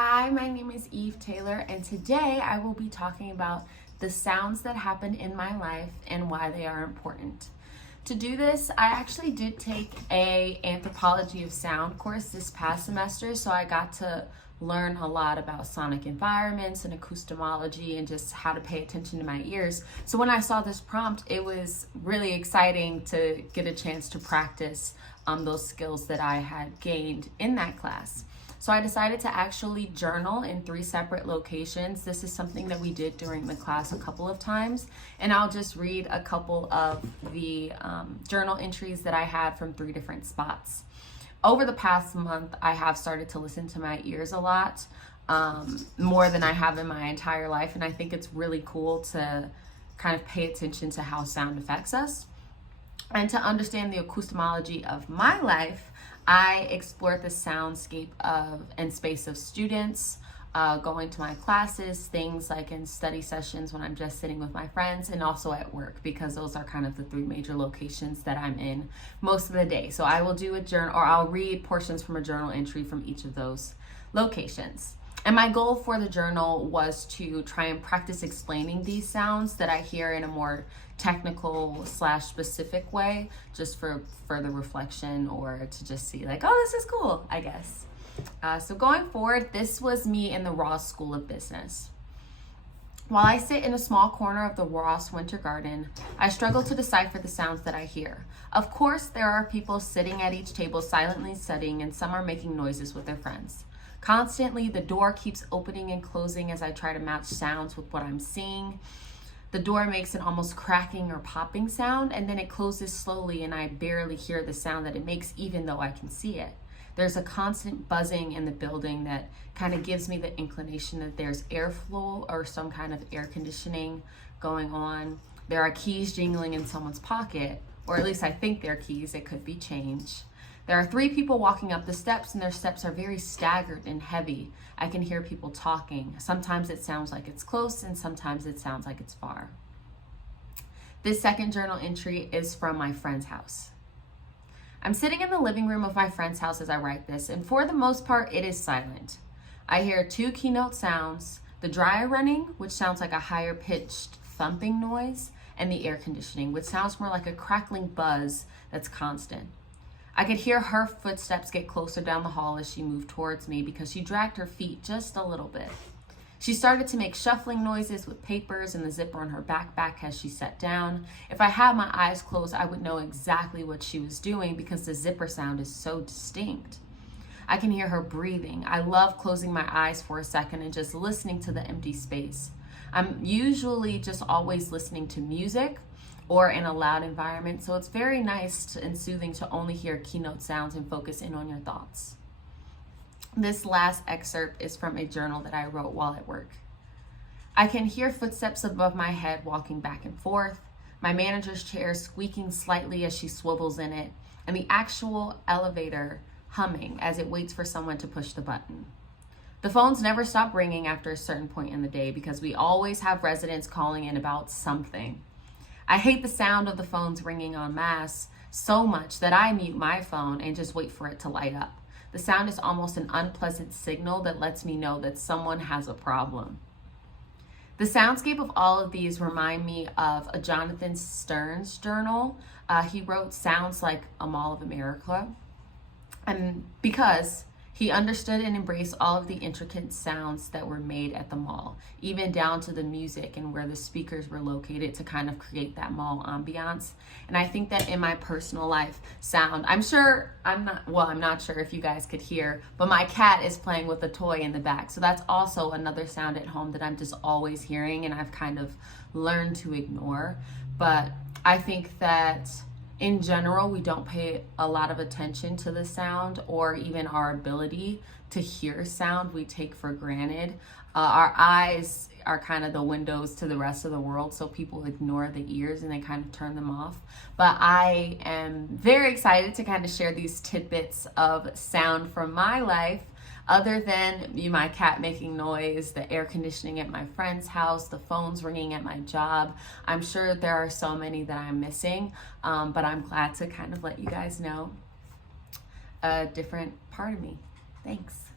Hi, my name is Eve Taylor, and today I will be talking about the sounds that happen in my life and why they are important. To do this, I actually did take a anthropology of sound course this past semester, so I got to learn a lot about sonic environments and acoustomology and just how to pay attention to my ears. So when I saw this prompt, it was really exciting to get a chance to practice those skills that I had gained in that class. So I decided to actually journal in 3 separate locations. This is something that we did during the class a couple of times, and I'll just read a couple of the journal entries that I had from 3 different spots. Over the past month, I have started to listen to my ears a lot, more than I have in my entire life, and I think it's really cool to kind of pay attention to how sound affects us. And to understand the acoustomology of my life, I explored the soundscape of and space of students, going to my classes, things like in study sessions when I'm just sitting with my friends, and also at work, because those are kind of the 3 major locations that I'm in most of the day. So I will do a journal, or I'll read portions from a journal entry from each of those locations. And my goal for the journal was to try and practice explaining these sounds that I hear in a more technical / specific way, just for further reflection, or to just see like, oh, this is cool, I guess. So going forward, this was me in the Ross School of Business. While I sit in a small corner of the Ross Winter Garden, I struggle to decipher the sounds that I hear. Of course, there are people sitting at each table silently studying, and some are making noises with their friends. Constantly, the door keeps opening and closing as I try to match sounds with what I'm seeing. The door makes an almost cracking or popping sound, and then it closes slowly, and I barely hear the sound that it makes, even though I can see it. There's a constant buzzing in the building that kind of gives me the inclination that there's airflow or some kind of air conditioning going on. There are keys jingling in someone's pocket, or at least I think they're keys. It could be change. There are 3 people walking up the steps, and their steps are very staggered and heavy. I can hear people talking. Sometimes it sounds like it's close, and sometimes it sounds like it's far. This second journal entry is from my friend's house. I'm sitting in the living room of my friend's house as I write this, and for the most part, it is silent. I hear 2 keynote sounds: the dryer running, which sounds like a higher pitched thumping noise, and the air conditioning, which sounds more like a crackling buzz that's constant. I could hear her footsteps get closer down the hall as she moved towards me, because she dragged her feet just a little bit. She started to make shuffling noises with papers and the zipper on her backpack as she sat down. If I had my eyes closed, I would know exactly what she was doing, because the zipper sound is so distinct. I can hear her breathing. I love closing my eyes for a second and just listening to the empty space. I'm usually just always listening to music or in a loud environment, so it's very nice and soothing to only hear keynote sounds and focus in on your thoughts. This last excerpt is from a journal that I wrote while at work. I can hear footsteps above my head walking back and forth, my manager's chair squeaking slightly as she swivels in it, and the actual elevator humming as it waits for someone to push the button. The phones never stop ringing after a certain point in the day, because we always have residents calling in about something. I hate the sound of the phones ringing en masse so much that I mute my phone and just wait for it to light up. The sound is almost an unpleasant signal that lets me know that someone has a problem. The soundscape of all of these remind me of a Jonathan Stearns journal. He wrote Sounds Like a Mall of America, and because he understood and embraced all of the intricate sounds that were made at the mall, even down to the music and where the speakers were located to kind of create that mall ambiance. And I think that in my personal life, sound, I'm not sure if you guys could hear, but my cat is playing with a toy in the back. So that's also another sound at home that I'm just always hearing, and I've kind of learned to ignore. But I think that in general, we don't pay a lot of attention to the sound, or even our ability to hear sound we take for granted. Our eyes are kind of the windows to the rest of the world, so people ignore the ears and they kind of turn them off. But I am very excited to kind of share these tidbits of sound from my life, other than my cat making noise, the air conditioning at my friend's house, the phones ringing at my job. I'm sure there are so many that I'm missing, but I'm glad to kind of let you guys know a different part of me. Thanks.